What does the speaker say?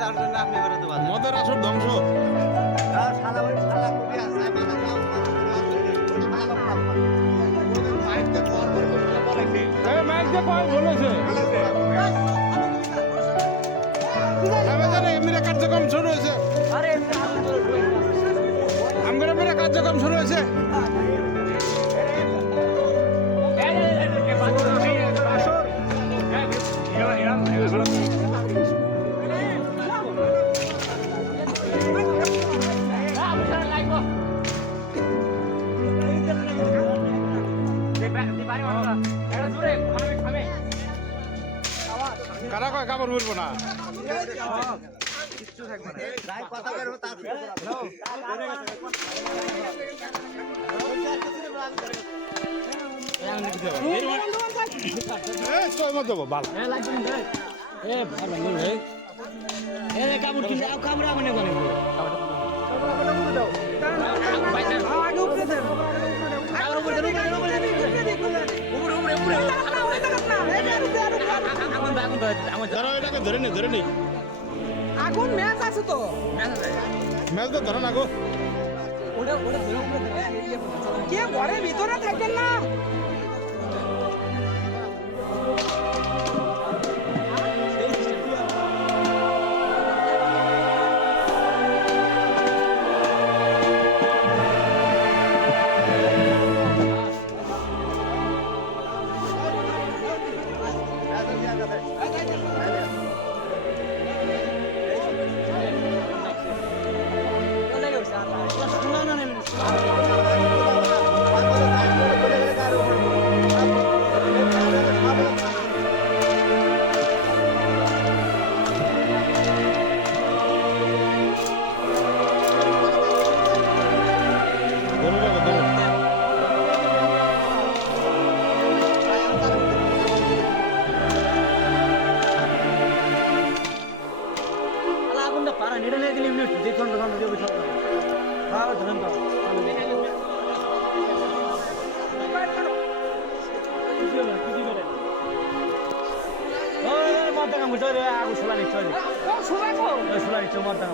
তার জন্য আপনি করে তো বাধা মদের আসর ধ্বংস। কার্যক্রম শুরু হয়েছে। আমার কার্যক্রম শুরু হয়েছে। কারা কয় কাপড় পরবো না? কথা বেরো তার এই ছয় ধরো এটাকে ধরে নি ধরে নি। আগুন ম্যাচ আছে তো। ম্যাচ তো ধরো না গো। কে ঘরে ভিতরে থাকেন নেড়ে নিয়ে গেলে এমনি দেখুন তখন দেবে সব বাবা ধরেন তো মদ্দা কাম করছে আগু সোলা নিচ্ছে সোলা নিচ্ছে মদ্দা